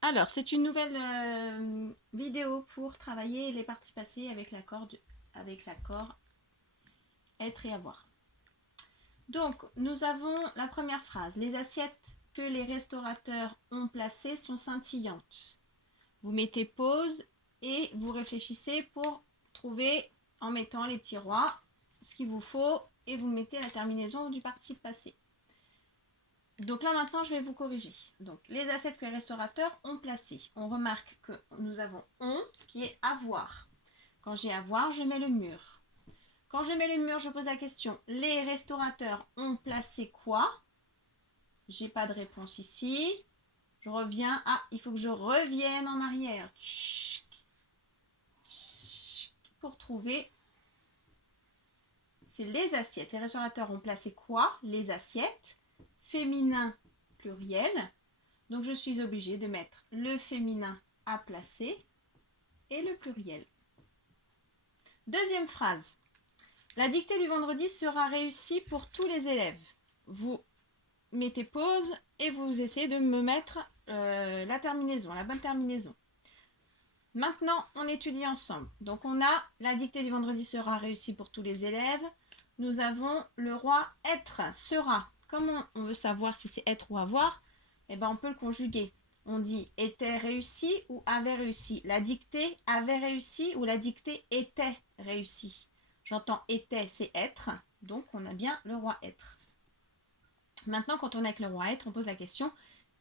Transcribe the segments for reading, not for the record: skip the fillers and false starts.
Alors, c'est une nouvelle vidéo pour travailler les parties passées avec l'accord être et avoir. Donc, nous avons la première phrase. Les assiettes que les restaurateurs ont placées sont scintillantes. Vous mettez pause et vous réfléchissez pour trouver, en mettant les petits rois, ce qu'il vous faut et vous mettez la terminaison du participe passé. Donc là maintenant je vais vous corriger. Donc les assiettes que les restaurateurs ont placées. On remarque que nous avons on qui est avoir. Quand j'ai avoir, je mets le mur. Quand je mets le mur, je pose la question. Les restaurateurs ont placé quoi? J'ai pas de réponse ici. Je reviens. Ah, il faut que je revienne en arrière. Pour trouver. C'est les assiettes. Les restaurateurs ont placé quoi? Les assiettes. Féminin pluriel. Donc je suis obligée de mettre le féminin à placer et le pluriel. Deuxième phrase. La dictée du vendredi sera réussie pour tous les élèves. Vous mettez pause et vous essayez de me mettre la terminaison, la bonne terminaison. Maintenant, on étudie ensemble. Donc on a la dictée du vendredi sera réussie pour tous les élèves. Nous avons le roi être, sera. Comment on veut savoir si c'est être ou avoir? Eh bien, on peut le conjuguer. On dit était réussi ou avait réussi. La dictée avait réussi ou la dictée était réussie. J'entends était, c'est être. Donc, on a bien le roi être. Maintenant, quand on est avec le roi être, on pose la question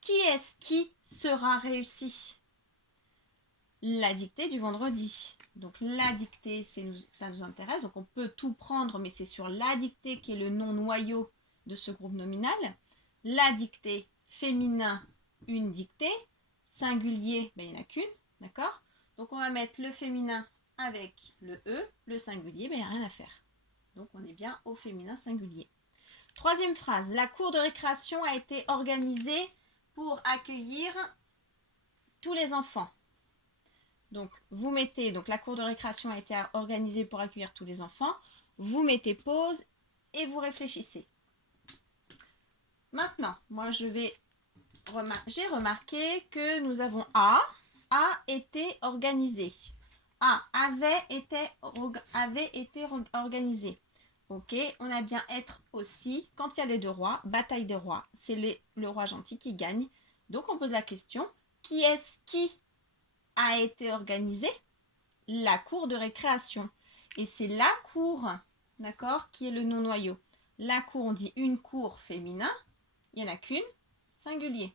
qui est-ce qui sera réussi? La dictée du vendredi. Donc la dictée, ça nous intéresse. Donc on peut tout prendre, mais c'est sur la dictée qui est le nom noyau de ce groupe nominal. La dictée féminin, une dictée. Singulier, ben, il n'y en a qu'une. D'accord? Donc on va mettre le féminin avec le E. Le singulier, ben, il n'y a rien à faire. Donc on est bien au féminin singulier. Troisième phrase. La cour de récréation a été organisée pour accueillir tous les enfants. Donc, vous mettez, donc la cour de récréation a été organisée pour accueillir tous les enfants. Vous mettez pause et vous réfléchissez. Maintenant, moi j'ai remarqué que nous avons a été organisé. Avait été organisé. Ok, on a bien être aussi. Quand il y a les deux rois, bataille des rois, c'est le roi gentil qui gagne. Donc on pose la question, qui est-ce qui a été organisé? La cour de récréation. Et c'est la cour, d'accord, qui est le nom noyau. La cour, on dit une cour féminin, il n'y en a qu'une, singulier.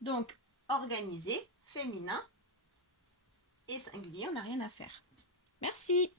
Donc, organisé, féminin et singulier, on n'a rien à faire. Merci.